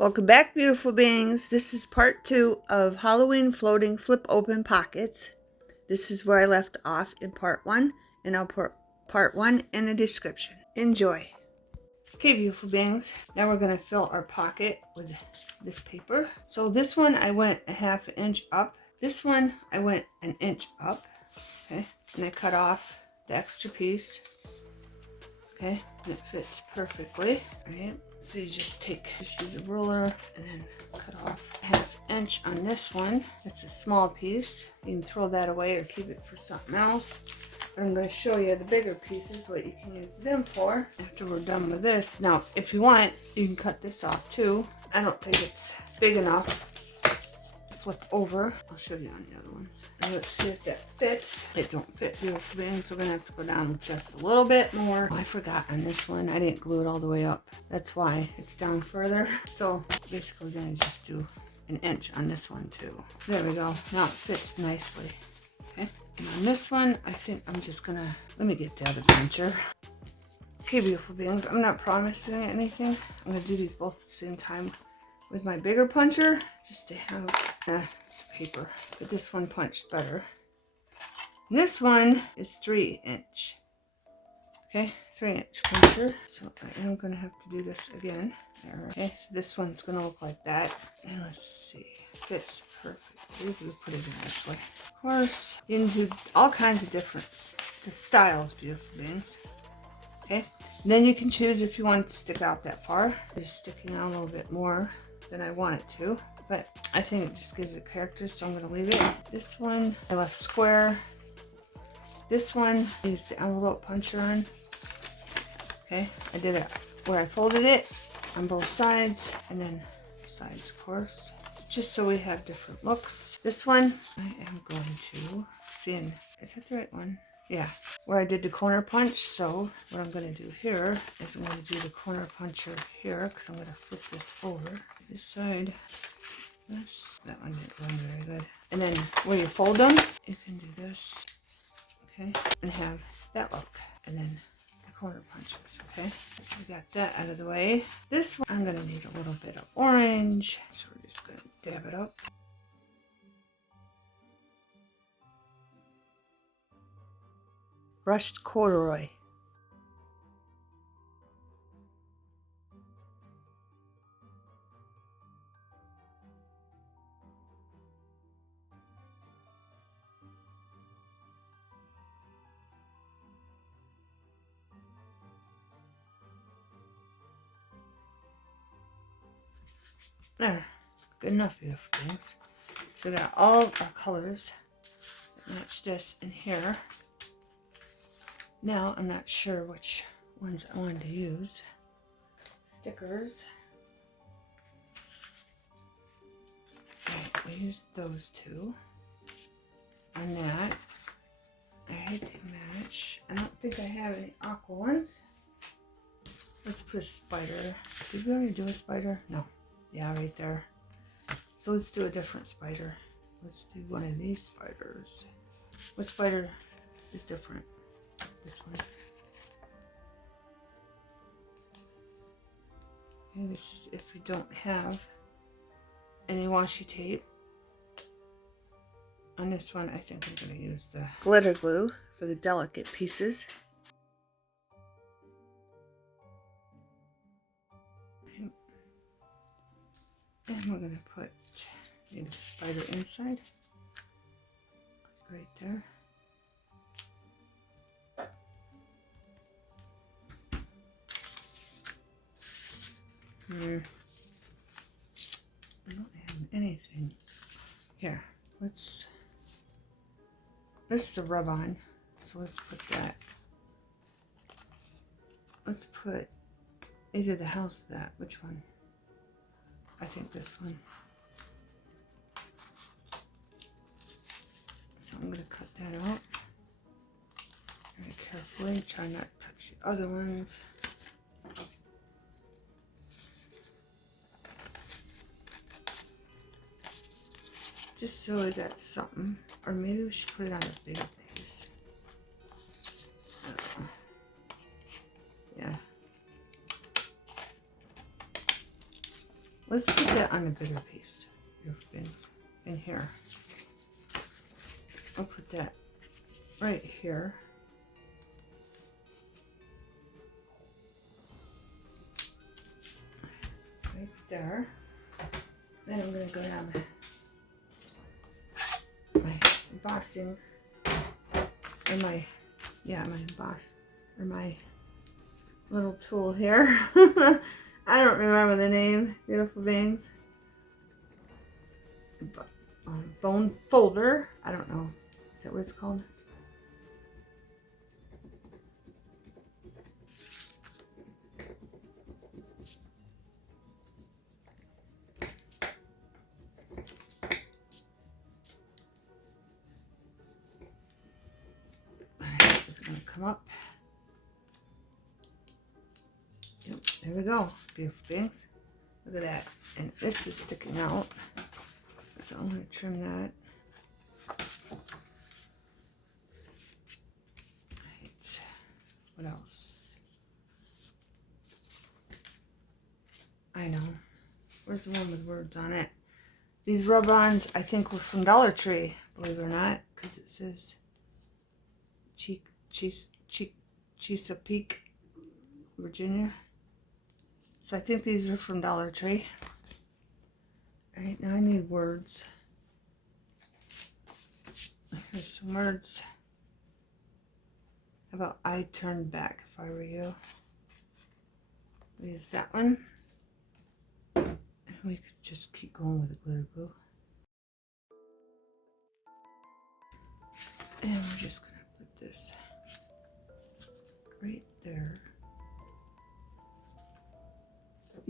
Welcome back, beautiful beings. This is part 2 of Halloween floating flip open pockets. This is where I left off in part 1, and I'll put part 1 in the description. Enjoy. Okay, beautiful beings, now we're going to fill our pocket with this paper. So this one I went a ½ inch up. This one I went an inch up. Okay, and I cut off the extra piece. Okay, and it fits perfectly. All right, so you just use a ruler and then cut off a ½ inch on this one. It's a small piece. You can throw that away or keep it for something else. But I'm going to show you the bigger pieces, what you can use them for after we're done with this. Now, if you want, you can cut this off too. I don't think it's big enough. Flip over. I'll show you on the other ones. And let's see if that fits. It don't fit, beautiful beings. We're gonna have to go down just a little bit more. Oh, I forgot on this one. I didn't glue it all the way up. That's why it's down further. So basically we're gonna just do an inch on this one too. There we go. Now it fits nicely. Okay. And on this one, I think I'm just gonna, let me get the other puncher. Okay, beautiful beings. I'm not promising anything. I'm gonna do these both at the same time with my bigger puncher, just to have it's paper, but this one punched better. And this one is 3-inch. Okay, 3-inch puncher. So I am gonna have to do this again. Okay, so this one's gonna look like that. And let's see, fits perfectly. We'll put it in this way. Of course, you can do all kinds of different styles, beautiful beings. Okay, and then you can choose if you want it to stick out that far. It's sticking out a little bit more than I want it to, but I think it just gives it character, so I'm going to leave it. This one I left square. This one I used the envelope puncher on. Okay, I did it where I folded it on both sides, and then sides, of course, just so we have different looks. This one I am going to see, is that the right one? Yeah, where I did the corner punch. So what I'm going to do here is I'm going to do the corner puncher here, because I'm going to flip this over this side. That one didn't run very good. And then where you fold them, you can do this, okay, and have that look. And then the corner punches, okay. So we got that out of the way. This one, I'm going to need a little bit of orange, so we're just going to dab it up. Brushed corduroy. There, good enough, beautiful things. So we got all our colors that match this in here. Now I'm not sure which ones I wanted to use. Stickers. Alright, we used those two on that. Alright, they match. I don't think I have any aqua ones. Let's put a spider. Did we already do a spider? No. Yeah, right there. So let's do a different spider. Let's do one of these spiders. What spider is different? This one. Okay, this is if we don't have any washi tape. On this one, I think I'm going to use the glitter glue for the delicate pieces. And we're going to put maybe the spider inside. Right there. I don't have anything. Here, this is a rub-on, so let's put that. Let's put either the house of that. Which one? I think this one. So I'm going to cut that out very carefully. Try not to touch the other ones. Just so we got something. Or maybe we should put it on a bigger piece. Yeah. Let's put that on a bigger piece. In here. I'll put that right here. Right there. Then I'm going to go down my embossing, or my emboss, or my little tool here. I don't remember the name. Beautiful bangs. Bone folder. I don't know. Is that what it's called? Is it going to come up? Yep, there we go. Beautiful bangs. Look at that. And this is sticking out. So I'm going to trim that. Right. What else? I know. Where's the one with words on it? These rub-ons, I think, were from Dollar Tree, believe it or not, because it says Chesapeake, Virginia. So I think these are from Dollar Tree. All right, now I need words. Here's some words. How about I turned back if I were you? Use that one. And we could just keep going with the glitter glue. And we're just going to put this right there.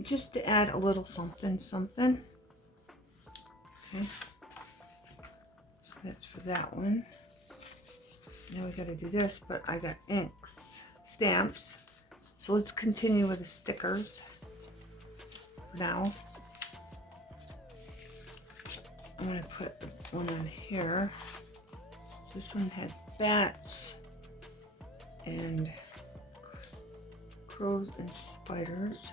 Just to add a little something, something. Okay. So that's for that one. Now we got to do this, but I got inks, stamps. So let's continue with the stickers for now. I'm going to put one on here. So this one has bats and crows and spiders.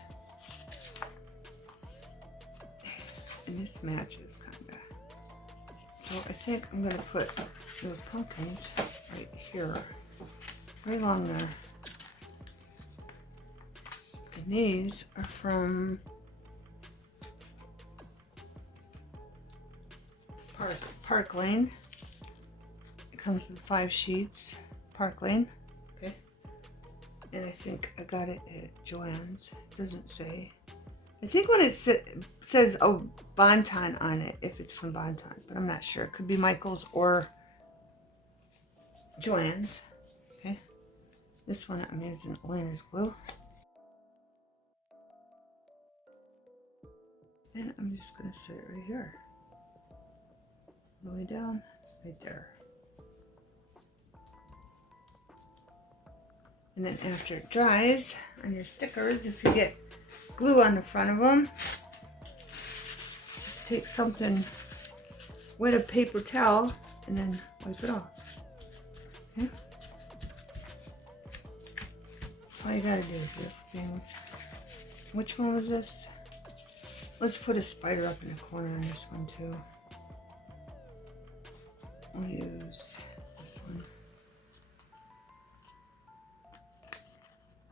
And this matches kind of. So I think I'm going to put those pumpkins right here, right along there. And these are from Park Lane. It comes with 5 sheets. Park Lane. Okay. And I think I got it at Joann's. It doesn't say. I think when it says Bonton on it, if it's from Bonton, but I'm not sure. It could be Michael's or Joann's. Okay. This one I'm using Elena's glue. And I'm just going to set it right here. All the way down, right there. And then after it dries on your stickers, if you get glue on the front of them, just take something, wet a paper towel, and then wipe it off. Okay? That's all you gotta do with your things. Which one was this? Let's put a spider up in the corner on this one too. I'll use this one.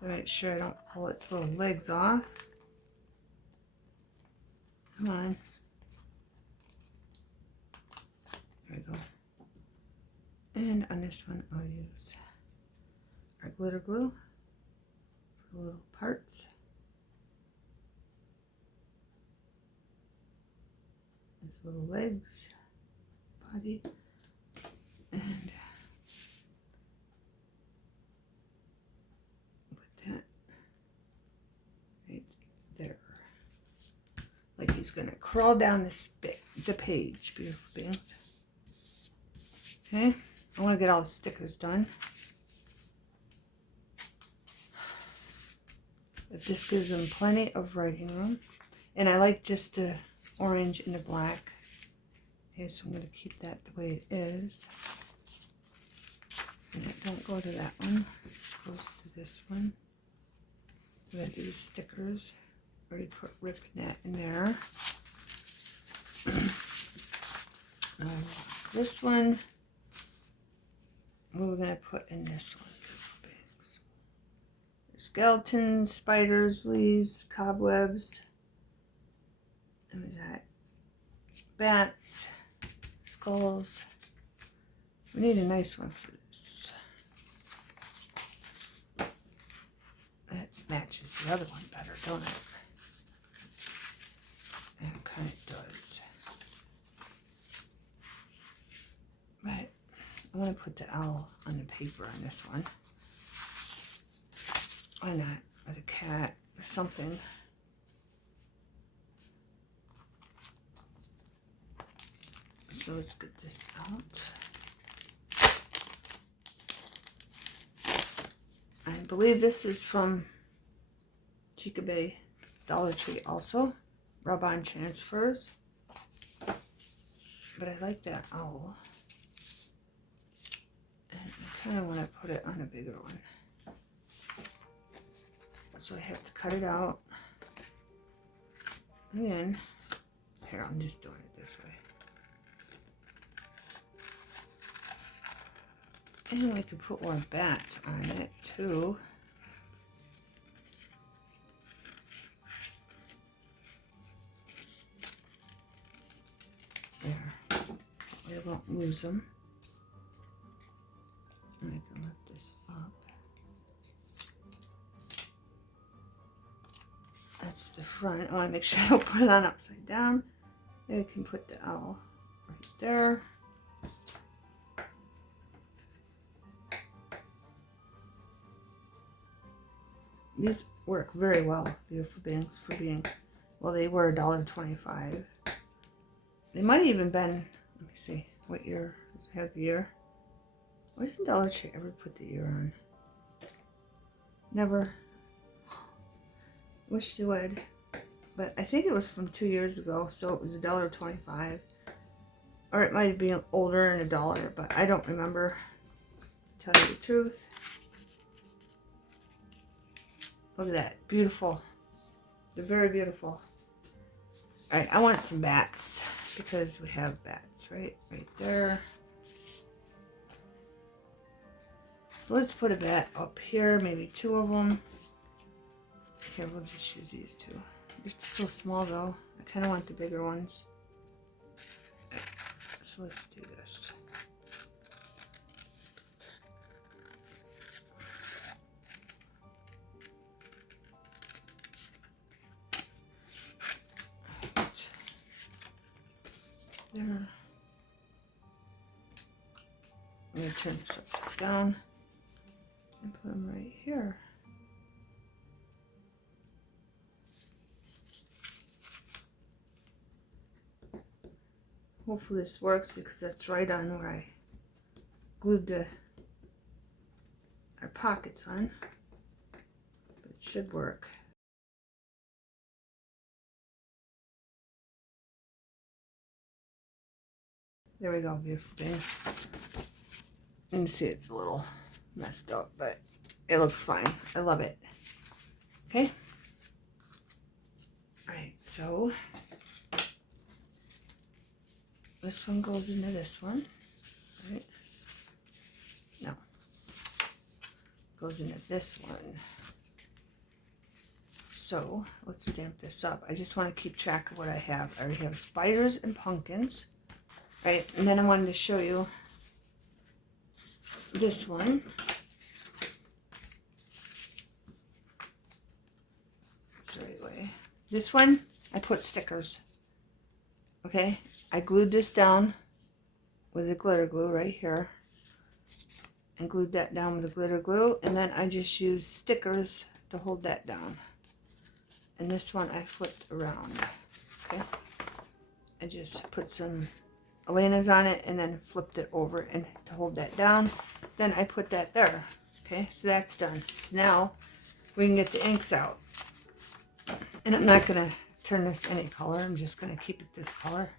Make sure I don't pull its little legs off. Come on. There we go. And on this one, I'll use our glitter glue for little parts. These little legs, body, and put that right there. Like he's gonna crawl down the page. Beautiful bands. Okay, I want to get all the stickers done. But this gives them plenty of writing room, and I like just the orange and the black. Okay, so I'm going to keep that the way it is. And it don't go to that one. It goes to this one. I'm going to do the stickers. Already put Rip Net in there. this one, what we're going to put in this one. Skeletons, spiders, leaves, cobwebs. And we got bats, skulls. We need a nice one for this. That matches the other one better, don't it? And it kind of does. But I want to put the owl on the paper on this one. Why not? With a cat or something. So let's get this out. I believe this is from Chica Bay Dollar Tree also. Rub-on transfers. But I like that owl. And I kind of want to put it on a bigger one. So I have to cut it out. And then, here, I'm just doing it this way. And we could put more bats on it too. There. I won't lose them. And I can lift this up. That's the front. I want to make sure I don't put it on upside down. Then I can put the owl right there. These work very well, beautiful bands, for being, well, they were $1.25. They might have even been, let me see, what year does it have the year? Why doesn't Dollar Tree ever put the year on? Never. Wish they would. But I think it was from 2 years ago, so it was $1.25. Or it might be older and $1, but I don't remember, to tell you the truth. Look at that. Beautiful. They're very beautiful. Alright, I want some bats. Because we have bats, right? Right there. So let's put a bat up here. Maybe 2 of them. Here, we'll just use these 2. They're so small, though. I kind of want the bigger ones. So let's do this. There. I'm going to turn this upside down and put them right here. Hopefully this works because that's right on where I glued our pockets on. But it should work. There we go, beautiful things. You can see it's a little messed up, but it looks fine. I love it. Okay? Alright, so this one goes into this one. Right? No. Goes into this one. So let's stamp this up. I just want to keep track of what I have. I already have spiders and pumpkins. Right, and then I wanted to show you this one. That's the right way. This one, I put stickers. Okay, I glued this down with the glitter glue right here. And glued that down with the glitter glue. And then I just used stickers to hold that down. And this one I flipped around. Okay, I just put some Elena's on it and then flipped it over and to hold that down. Then I put that there. Okay, so that's done. So now we can get the inks out. And I'm not going to turn this any color. I'm just going to keep it this color.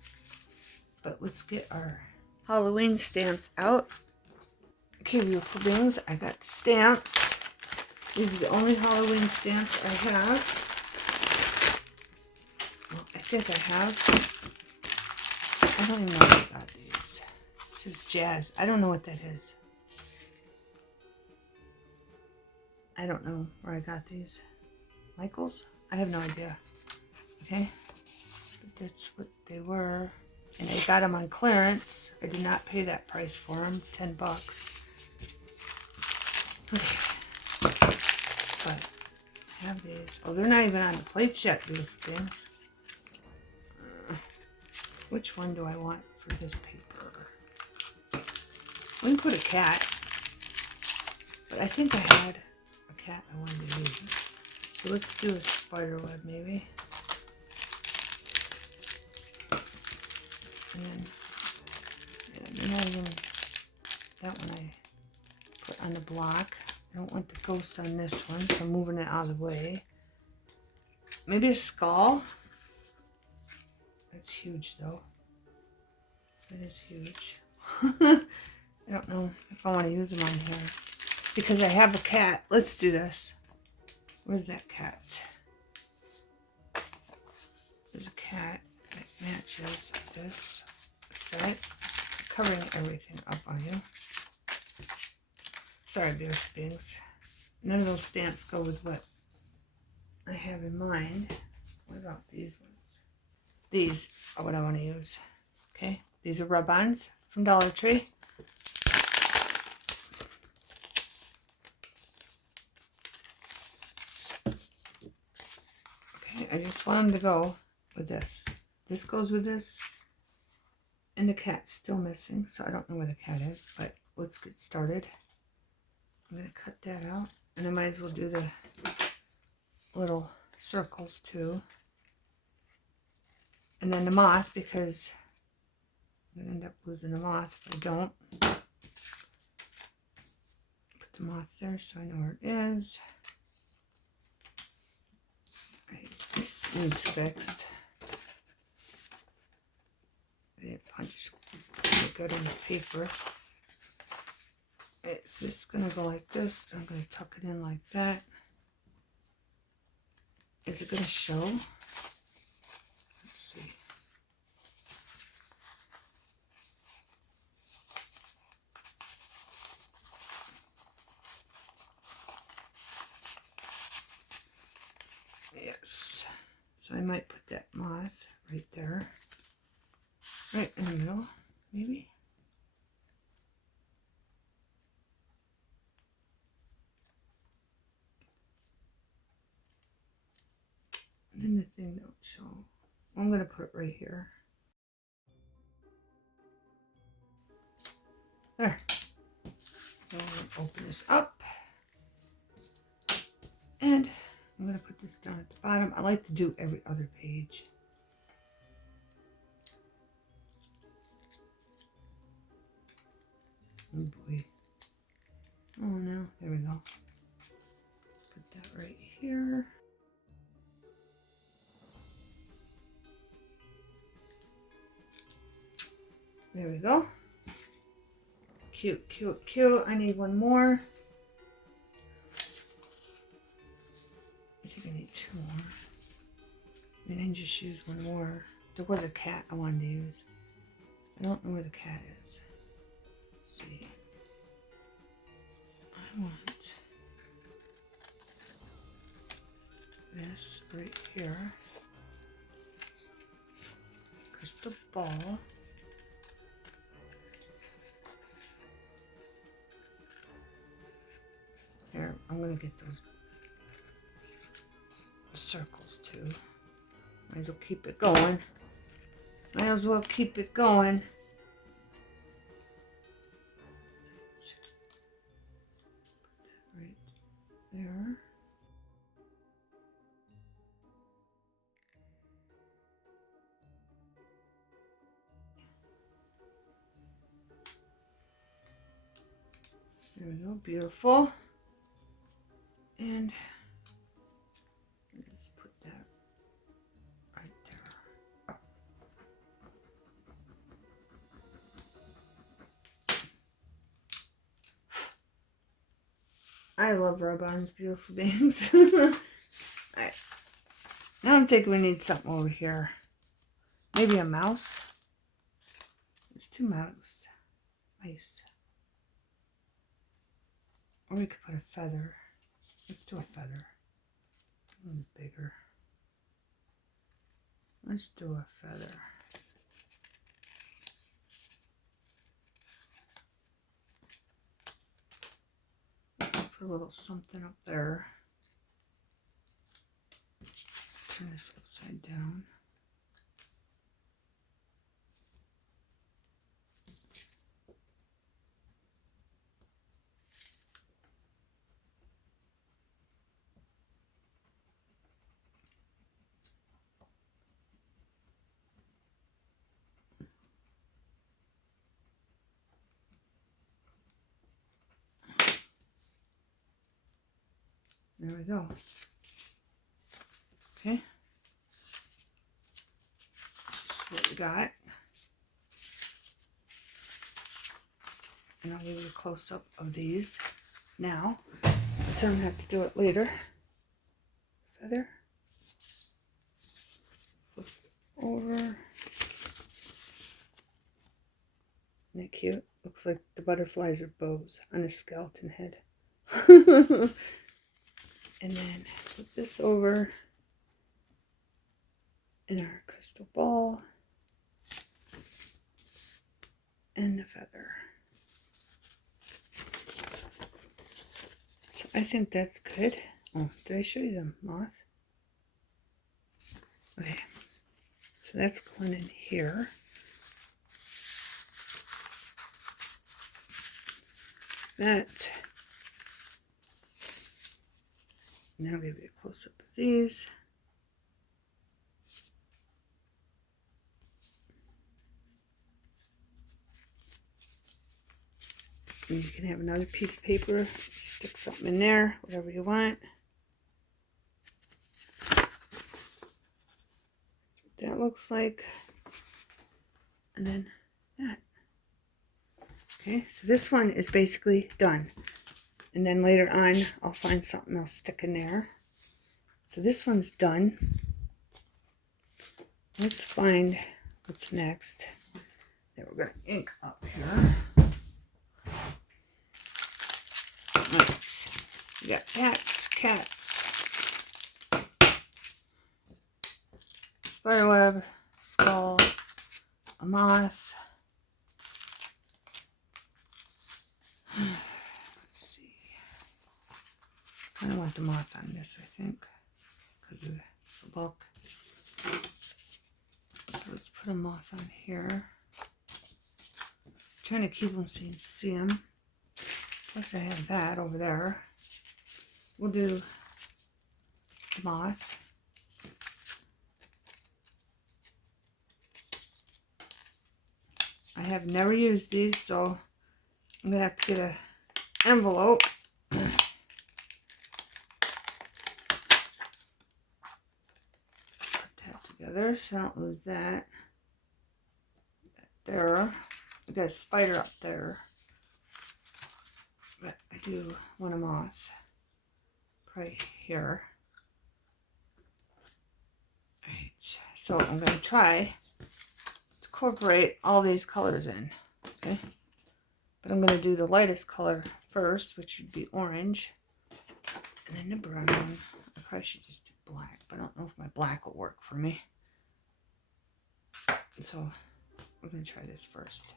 But let's get our Halloween stamps out. Okay, beautiful beings. I got the stamps. These are the only Halloween stamps I have. Well, I think I have. I don't even know if I got these. says Jazz. I don't know what that is. I don't know where I got these. Michaels? I have no idea. Okay. But that's what they were. And I got them on clearance. I did not pay that price for them. 10 bucks. Okay. But I have these. Oh, they're not even on the plates yet, these things. Which one do I want for this paper? We can put a cat. But I think I had a cat I wanted to use. So let's do a spider web maybe. And then, that one I put on the block. I don't want the ghost on this one, so I'm moving it out of the way. Maybe a skull. That's huge though. That is huge. I don't know if I want to use them on here. Because I have a cat. Let's do this. Where's that cat? There's a cat that matches this set. Covering everything up on you. Sorry, beautiful beings. None of those stamps go with what I have in mind. What about these ones? These are what I want to use. Okay, these are rub-ons from Dollar Tree. Okay, I just want them to go with this. This goes with this. And the cat's still missing, so I don't know where the cat is, but let's get started. I'm going to cut that out, and I might as well do the little circles too. And then the moth, because I'm going to end up losing the moth if I don't. Put the moth there so I know where it is. Right, this needs fixed. I didn't punch good in this paper. It's just going to go like this. I'm going to tuck it in like that. Is it going to show? Let's see. Yes. So I might put that moth right there. Right in the middle, maybe. And then the thing don't show. I'm going to put it right here. There. So I'm going to open this up. And I'm going to put this down at the bottom. I like to do every other page. Oh boy. Oh no, there we go. Put that right here. There we go. Cute, cute, cute. I need one more. I think I need two more. I mean, I can just use one more. There was a cat I wanted to use. I don't know where the cat is. Let's see. I want this right here. Crystal ball. Here, I'm going to get those circles too. Might as well keep it going. Might as well keep it going. Right there. There we go, beautiful. And let's put that right there. I love rub-ons, beautiful beings. Alright. Now I'm thinking we need something over here. Maybe a mouse. There's two mouse. Nice. Or we could put a feather. Let's do a feather. A little bigger. Let's do a feather. Put a little something up there. Turn this upside down. There we go. Okay. This is what we got. And I'll give you a close-up of these now, so I don't have to do it later. Feather. Flip over. Isn't that cute? Looks like the butterflies are bows on a skeleton head. And then flip this over in our crystal ball and the feather. So I think that's good. Oh, did I show you the moth? Okay, so that's going in here. That. And then I'll give you a close-up of these. And you can have another piece of paper, stick something in there, whatever you want. That's what that looks like. And then that. Okay, so this one is basically done. And then later on, I'll find something else stick in there. So this one's done. Let's find what's next. Then we're going to ink up here. Right. We got cats, spiderweb, skull, a moth. I kind of want the moth on this, I think, because of the book. So let's put a moth on here. I'm trying to keep them so you can see them. Plus I have that over there. We'll do the moth. I have never used these, so I'm going to have to get an envelope. Together so I don't lose that. There. I got a spider up there. But I do want a moth. Right here. Right. So I'm going to try to incorporate all these colors in. Okay. But I'm going to do the lightest color first, which would be orange. And then the brown. I probably should just do black, but I don't know if my black will work for me. So we're going to try this first.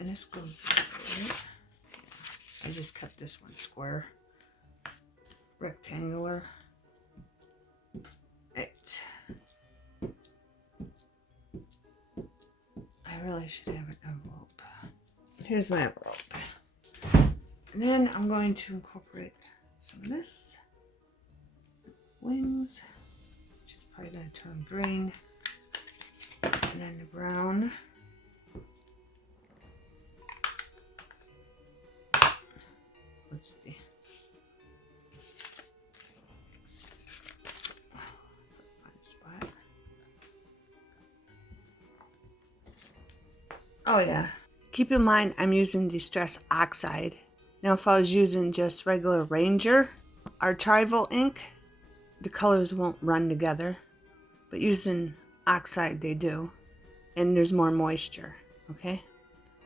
And this goes right. I just cut this one square, rectangular. Right. I really should have an envelope. Here's my envelope. And then I'm going to incorporate some of this. Wings, which is probably going to turn green. And then the brown. Let's see. Spot. Oh yeah. Keep in mind I'm using Distress Oxide. Now if I was using just regular Ranger archival ink, the colors won't run together. But using Oxide they do. And there's more moisture. Okay?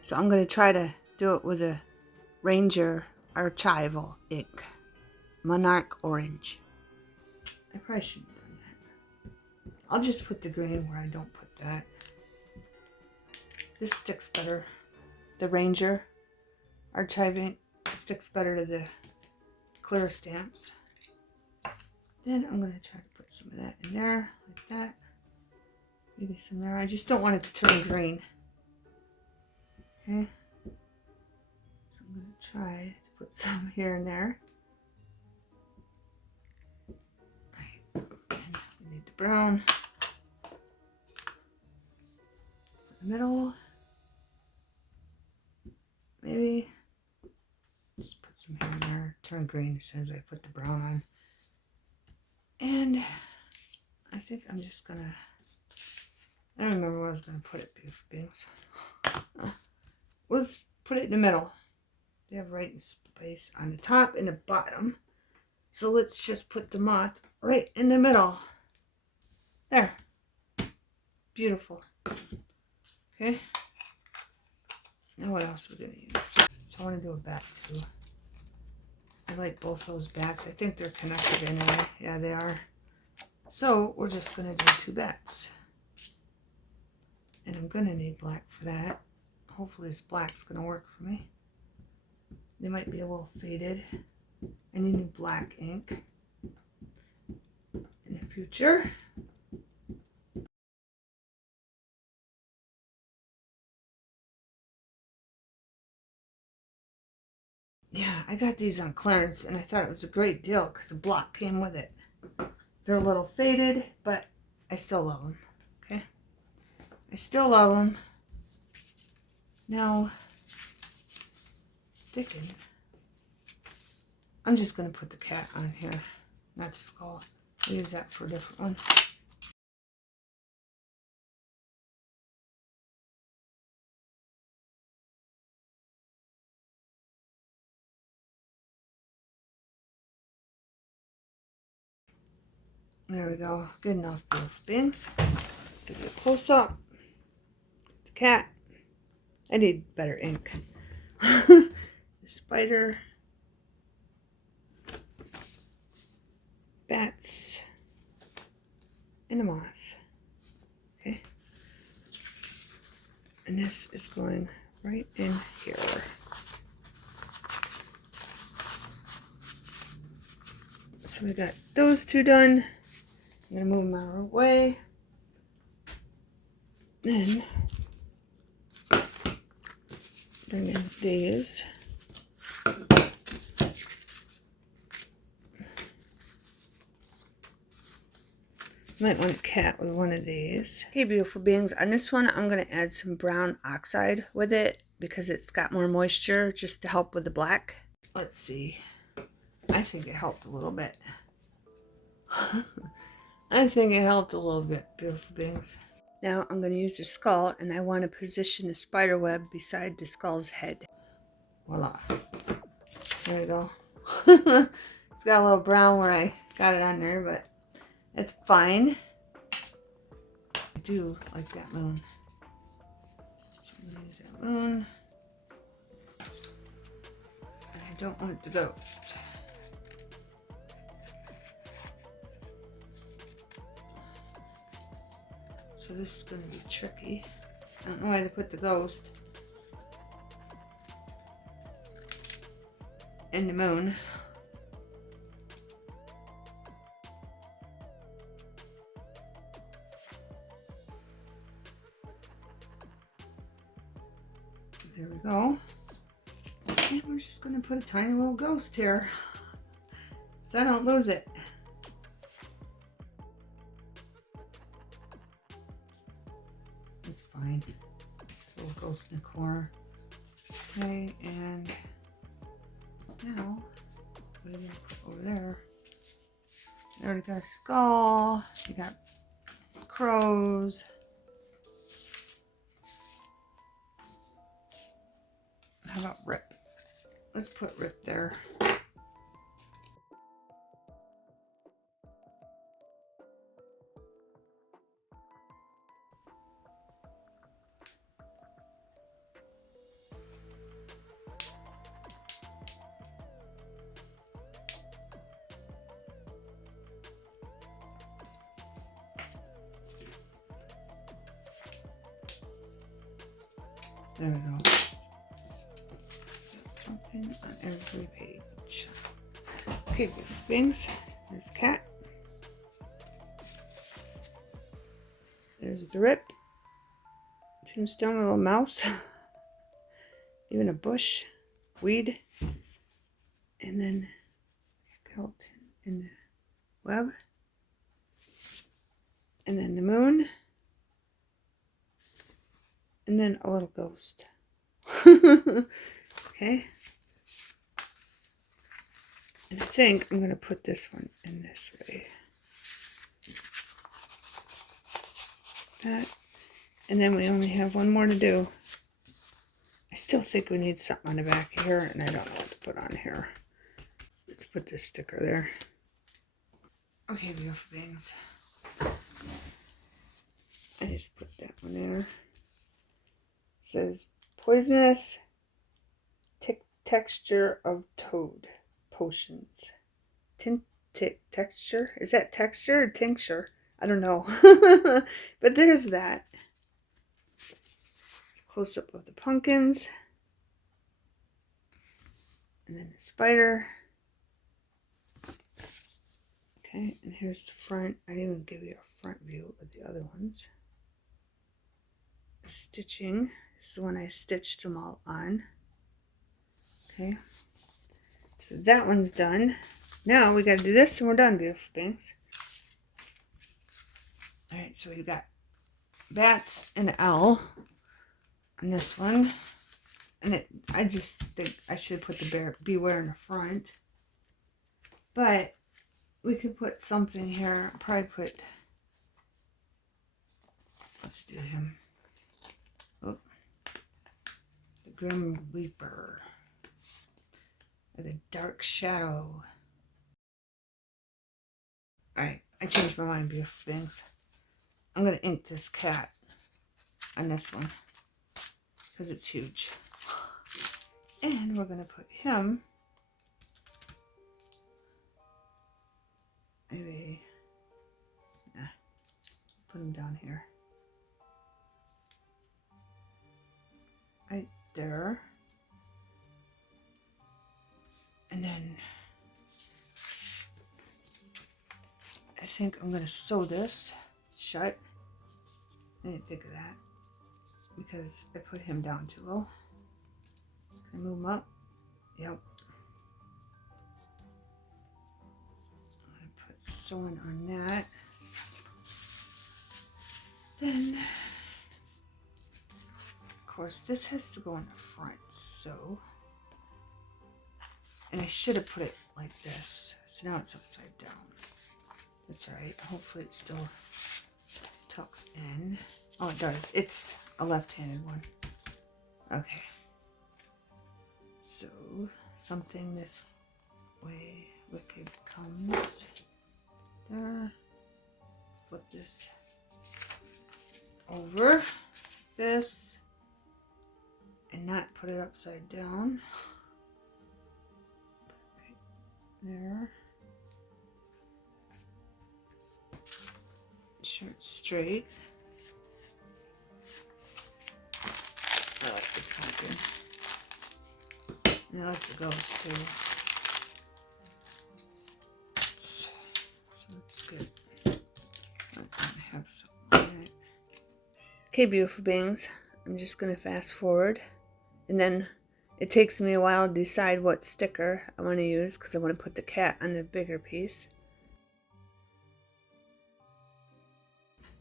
So I'm going to try to do it with a Ranger Archival ink, Monarch Orange. I probably shouldn't have done that. I'll just put the green where I don't put that. This sticks better. The Ranger Archive ink sticks better to the clear stamps. Then I'm going to try to put some of that in there, like that. Maybe some there. I just don't want it to turn green. Okay. So I'm going to try to put some here and there. Right. And we need the brown. The middle. Maybe just put some here and there. Turn green as soon as I put the brown on. And I think I'm just going to, I don't remember where I was going to put it, beautiful beings. Let's put it in the middle. They have right space on the top and the bottom. So let's just put the moth right in the middle. There. Beautiful. Okay. Now what else we're going to use? So I want to do a bat too. I like both those bats. I think they're connected anyway. Yeah, they are. So we're just going to do 2 bats. And I'm going to need black for that. Hopefully this black's going to work for me. They might be a little faded. I need new black ink in the future. Yeah, I got these on clearance and I thought it was a great deal because the block came with it. They're a little faded, but I still love them. Okay? I still love them. Now, thinking, I'm just going to put the cat on here, not the skull. I'll use that for a different one. There we go. Good enough, both things. Give it a close up. The cat. I need better ink. The spider. Bats. And a moth. Okay. And this is going right in here. So we got those 2 done. I'm going to move them out of our way. Then bring in these. Might want a cat with one of these. Okay, beautiful beings. On this one, I'm going to add some brown oxide with it because it's got more moisture just to help with the black. Let's see. I think it helped a little bit. I think it helped a little bit, beautiful beings. Now I'm going to use the skull and I want to position the spider web beside the skull's head. Voila. There we go. It's got a little brown where I got it on there, but that's fine. I do like that moon. So I'm going to use that moon. And I don't want the ghost. So this is going to be tricky. I don't know why they put the ghost in the moon. There we go. And we're just going to put a tiny little ghost here so I don't lose it. It's fine. Just a little ghost in the corner. Okay, and now what are you going to put over there? I already got a skull. You got crows. How about Rip? Let's put Rip there. There we go. Something on every page. Okay, good things. There's cat. There's the rip. Tombstone, a little mouse. Even a bush. Weed. And then skeleton in the web. And then the moon. And then a little ghost. Okay. And I think I'm going to put this one in this way. That. And then we only have one more to do. I still think we need something on the back here, and I don't know what to put on here. Let's put this sticker there. Okay, beautiful things. I just put that one there. It says poisonous texture of toad potions. Texture? Is that texture or tincture? I don't know. But there's that. It's close up of the pumpkins. And then the spider. Okay, and here's the front. I didn't even give you a front view of the other ones. The stitching. This is the one I stitched them all on. Okay. So that one's done. Now we got to do this and we're done, beautiful things. Alright, so we've got bats and an owl on this one. And I just think I should put the beware in the front. But we could put something here. I'll probably put, let's do him. Oh, the Grim Reaper. Or the Dark Shadow. Alright, I changed my mind, beautiful things. I'm going to ink this cat on this one. Because it's huge. And we're going to put him. Maybe. Nah. Put him down here. Right there. And then I think I'm going to sew this shut. I didn't think of that because I put him down too low. Can I move him up? Yep. I'm going to put sewing on that. Then, of course, this has to go in the front, so. And I should have put it like this. So now it's upside down. That's alright. Hopefully it still tucks in. Oh, it does. It's a left-handed one. Okay. So, something this way. Wicked comes. There. Flip this over. This. And not put it upside down. There. Shirt straight. I like this pumpkin. And I like the ghost too. So it's good. I'm gonna have some on it. Okay, beautiful beings. I'm just gonna fast forward. And then it takes me a while to decide what sticker I want to use because I want to put the cat on the bigger piece.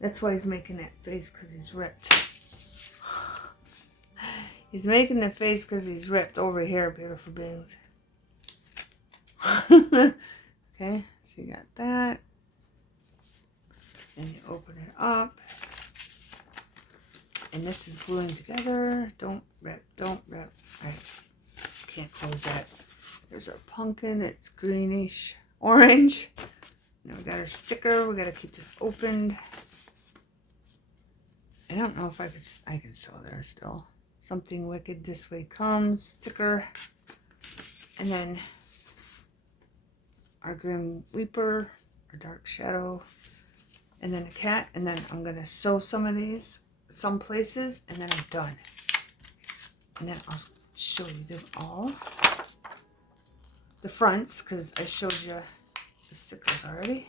That's why he's making that face, because he's ripped. He's making the face because he's ripped over here, beautiful beings. Okay, so you got that. Then you open it up. And this is gluing together. Don't rip, don't rip. Alright, can't close that. There's our pumpkin. It's greenish orange. Now we got our sticker. We got to keep this opened. I don't know if I can sew there still. Something wicked this way comes. Sticker. And then our Grim Reaper, our Dark Shadow. And then a cat. And then I'm going to sew some of these some places, and then I'm done. And then I'll show you them all. The fronts, because I showed you the stickers already.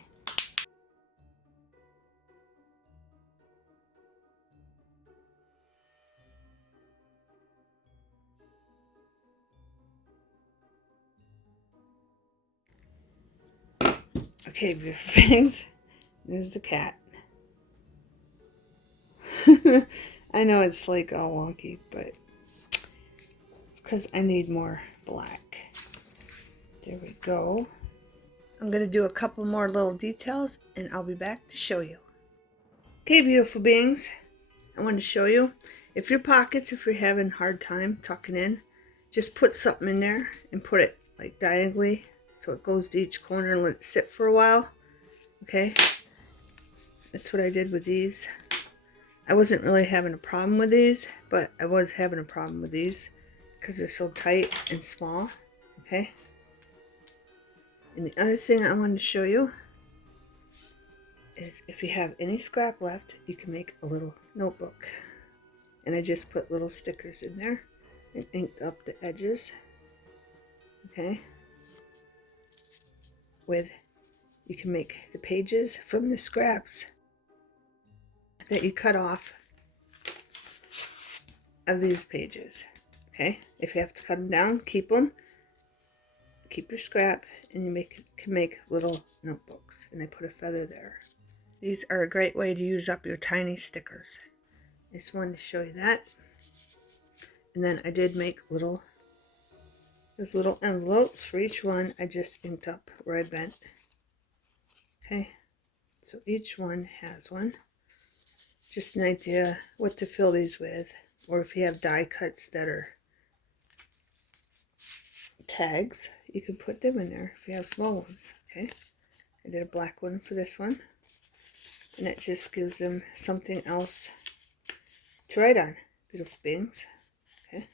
Okay, beautiful things. There's the cat. I know it's like all wonky, but it's because I need more black. There we go. I'm going to do a couple more little details and I'll be back to show you. Okay, beautiful beings. I want to show you. If your pockets, if you're having a hard time tucking in, just put something in there and put it like diagonally so it goes to each corner and let it sit for a while. Okay? That's what I did with these. I wasn't really having a problem with these, but I was having a problem with these because they're so tight and small. Okay? And the other thing I wanted to show you is if you have any scrap left, you can make a little notebook. And I just put little stickers in there and inked up the edges. Okay? You can make the pages from the scraps that you cut off of these pages. Okay? If you have to cut them down, keep them. Keep your scrap, and you can make little notebooks. And I put a feather there. These are a great way to use up your tiny stickers. I just wanted to show you that. And then I did make those little envelopes for each one. I just inked up where I bent. Okay, so each one has one. Just an idea what to fill these with, or if you have die cuts that are tags, you can put them in there if you have small ones. Okay, I did a black one for this one, and it just gives them something else to write on. Beautiful beings. Okay,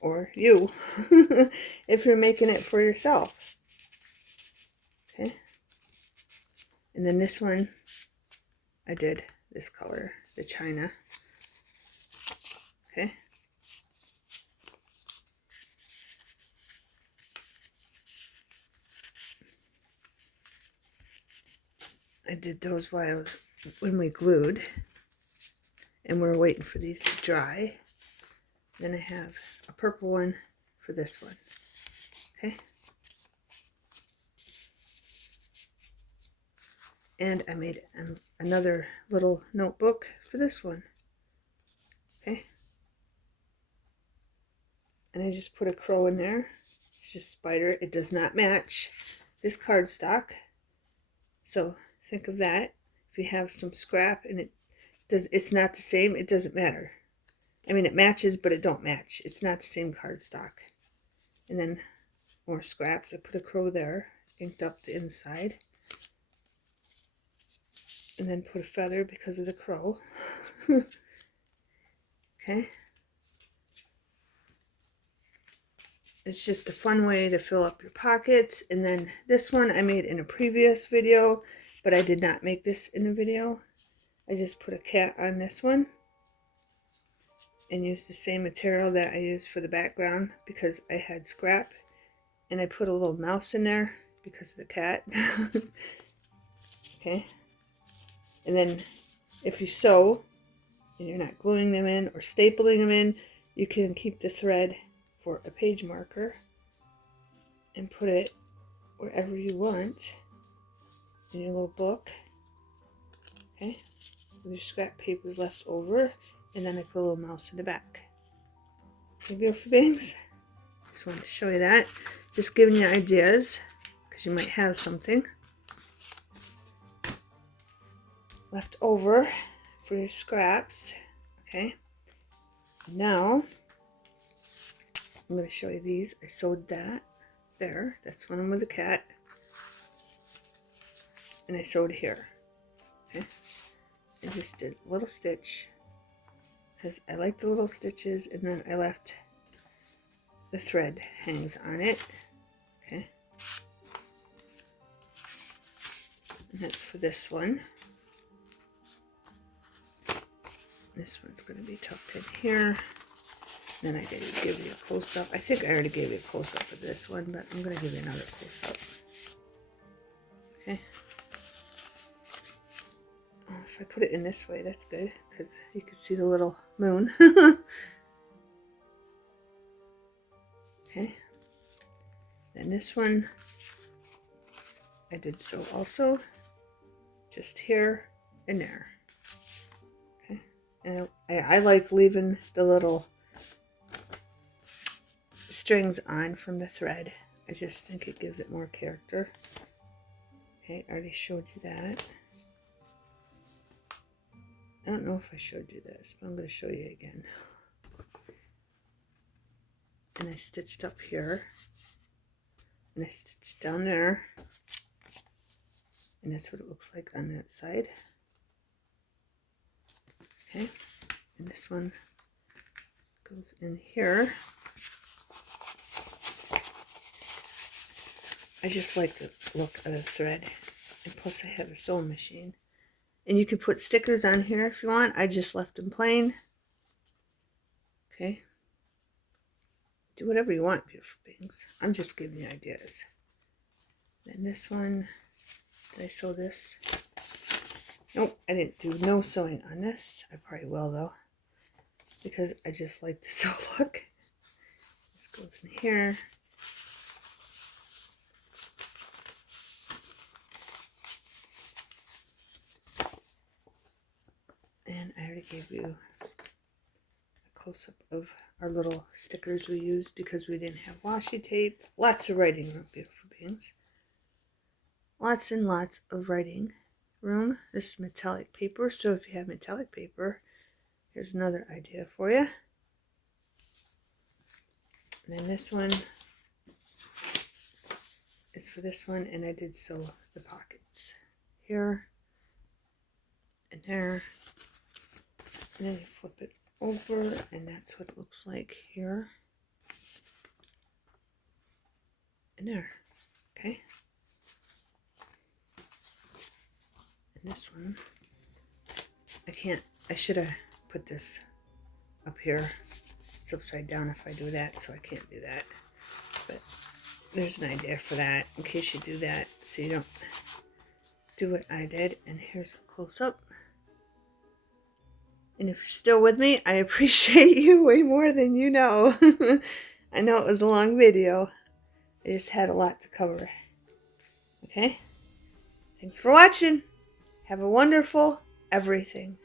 or you if you're making it for yourself. Okay, and then this one I did this color, the china. Okay, I did those when we glued, and we're waiting for these to dry. Then I have a purple one for this one. Okay, and I made another little notebook for this one. Okay, and I just put a crow in there. It's just spider. It does not match this cardstock, so think of that. If you have some scrap and it's not the same, it doesn't matter. I mean, it matches, but it don't match. It's not the same cardstock. And then more scraps. I put a crow there, inked up the inside, and then put a feather because of the crow. Okay, it's just a fun way to fill up your pockets. And then this one I made in a previous video, but I did not make this in a video. I just put a cat on this one and used the same material that I used for the background because I had scrap, and I put a little mouse in there because of the cat. Okay, and then if you sew and you're not gluing them in or stapling them in, you can keep the thread for a page marker and put it wherever you want in your little book. Okay, with your scrap papers left over, and then I put a little mouse in the back. Okay, beautiful beings. Just wanted to show you that. Just giving you ideas because you might have something left over for your scraps. Okay, now I'm going to show you these. I sewed that there. That's one with the cat. And I sewed here. Okay, I just did a little stitch because I like the little stitches, and then I left the thread hangs on it. Okay, and that's for this one. This one's going to be tucked in here. Then I did give you a close-up. I think I already gave you a close-up of this one, but I'm going to give you another close-up. Okay. Oh, if I put it in this way, that's good, because you can see the little moon. Okay. Then this one, I did so also, just here and there. Okay. And I like leaving the little strings on from the thread. I just think it gives it more character. Okay, I already showed you that. I don't know if I showed you this, but I'm going to show you again. And I stitched up here. And I stitched down there. And that's what it looks like on that side. Okay, and this one goes in here. I just like the look of the thread. And plus I have a sewing machine. And you can put stickers on here if you want. I just left them plain. Okay. Do whatever you want, beautiful beings. I'm just giving you ideas. Then this one, did I sew this? Nope, I didn't do no sewing on this. I probably will though, because I just like the sew look. This goes in here. And I already gave you a close-up of our little stickers we used because we didn't have washi tape. Lots of writing room, beautiful beings. Lots and lots of writing room. This is metallic paper, so if you have metallic paper, here's another idea for you. And then this one is for this one, and I did sew the pockets here and there. And then you flip it over, and that's what it looks like here and there. Okay. And this one, I should have put this up here. It's upside down if I do that, so I can't do that. But there's an idea for that, in case you do that, so you don't do what I did. And here's a close-up. And if you're still with me, I appreciate you way more than you know. I know it was a long video. I just had a lot to cover. Okay? Thanks for watching. Have a wonderful everything.